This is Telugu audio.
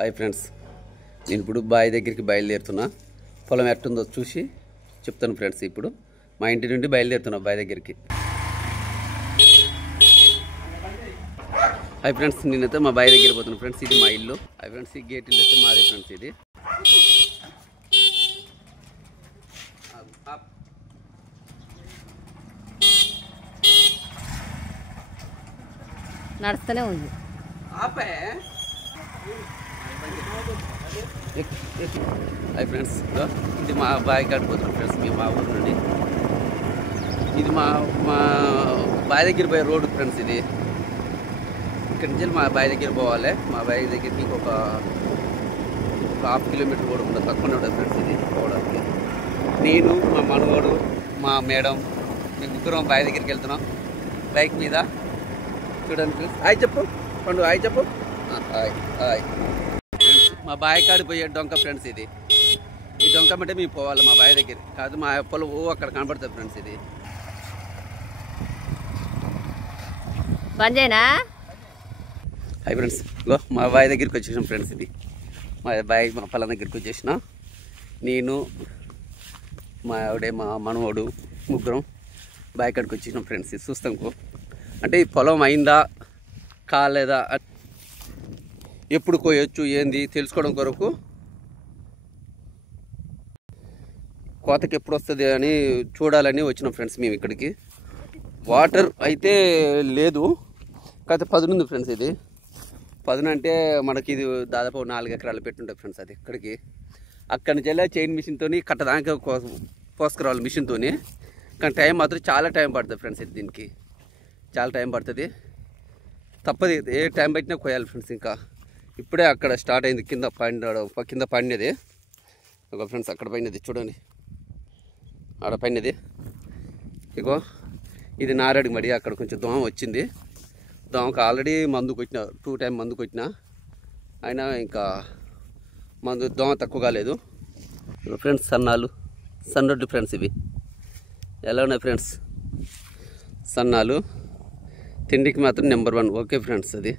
హాయ్ ఫ్రెండ్స్, నేను ఇప్పుడు బావి దగ్గరికి బయలుదేరుతున్నా. పొలం ఎట్టుందో చూసి చెప్తాను ఫ్రెండ్స్. ఇప్పుడు మా ఇంటి నుండి బయలుదేరుతున్నా బావి దగ్గరికి. హాయ్ ఫ్రెండ్స్, నేనైతే మా బావి దగ్గర పోతున్నాను ఫ్రెండ్స్. ఇది మా ఇల్లు. హాయ్ ఫ్రెండ్స్, ఈ గేట్ ఇల్లు అయితే మాదే ఫ్రెండ్స్. ఇది నడుస్తూనే ఉంది. హాయ్ ఫ్రెండ్స్, ఇది మా బావి కాడిపోతున్నాం ఫ్రెండ్స్. మేము మా ఊరు నుండి ఇది మా మా బావి దగ్గర పోయే రోడ్డు ఫ్రెండ్స్. ఇది ఇక్కడి నుంచి మా బావి దగ్గర పోవాలి. మా బావి దగ్గరికి ఒక హాఫ్ కిలోమీటర్ కూడా ఉండదు, తక్కువనే ఉండదు ఫ్రెండ్స్ ఇది పోవడానికి. నేను మా మనవడు మా మేడం మేము ముగ్గురం బావి దగ్గరికి వెళ్తున్నాం బైక్ మీద. చూడండి ఫ్రెండ్స్. హాయ్ చెప్పు పండు, హాయ్ చెప్పు. హాయ్ హాయ్ ఫ్రెండ్స్, మా బావి కాడి పోయే డొంక ఫ్రెండ్స్. ఇది ఈ డొంక అంటే మేము పోవాలి మా బావి దగ్గర కాదు, మా పొలం అక్కడ కనబడుతుంది ఫ్రెండ్స్. ఇది బంజేనా. హాయ్ ఫ్రెండ్స్, మా బావి దగ్గరికి వచ్చేసాం ఫ్రెండ్స్. ఇది మా బావి మా పొలం దగ్గరికి వచ్చేసిన. నేను మా ఆవిడే మా మనవడు ముగ్గురం బావి కాడికి వచ్చేసినాం ఫ్రెండ్స్. ఇది చూస్తాం అంటే ఈ పొలం అయిందా కాలేదా, ఎప్పుడు కోయొచ్చు ఏంది తెలుసుకోవడం కొరకు, కోతకి ఎప్పుడు వస్తుంది అని చూడాలని వచ్చినాం ఫ్రెండ్స్ మేము ఇక్కడికి. వాటర్ అయితే లేదు, కాకపోతే పదును ఉంది ఫ్రెండ్స్. ఇది పదును అంటే మనకి ఇది దాదాపు 4 ఎకరాలు పెట్టుంటాయి ఫ్రెండ్స్. అది ఇక్కడికి అక్కడి నుంచి వెళ్ళి చైన్ మిషన్తో కట్టదాకా పోసుకురావాలి మిషన్తో. కానీ టైం మాత్రం చాలా టైం పడుతుంది ఫ్రెండ్స్. ఇది దీనికి చాలా టైం పడుతుంది, తప్పదు. ఏ టైం పెట్టినా కోయాలి ఫ్రెండ్స్. ఇంకా ఇప్పుడే అక్కడ స్టార్ట్ అయింది కింద పడినది ఒక ఫ్రెండ్స్. అక్కడ పడినది చూడండి, ఆడ పడినది. ఇగో ఇది నారడి మడి. అక్కడ కొంచెం దోమ వచ్చింది. దోమకు ఆల్రెడీ మందు కొట్టిన, 2 టైం మందు కొట్టిన, అయినా ఇంకా దోమ తక్కువ కాలేదు ఫ్రెండ్స్. సన్నొడ్డు ఫ్రెండ్స్. ఇవి ఎలా ఉన్నాయి ఫ్రెండ్స్? సన్నాలు తిండికి మాత్రం నెంబర్ 1. Okay friends. అది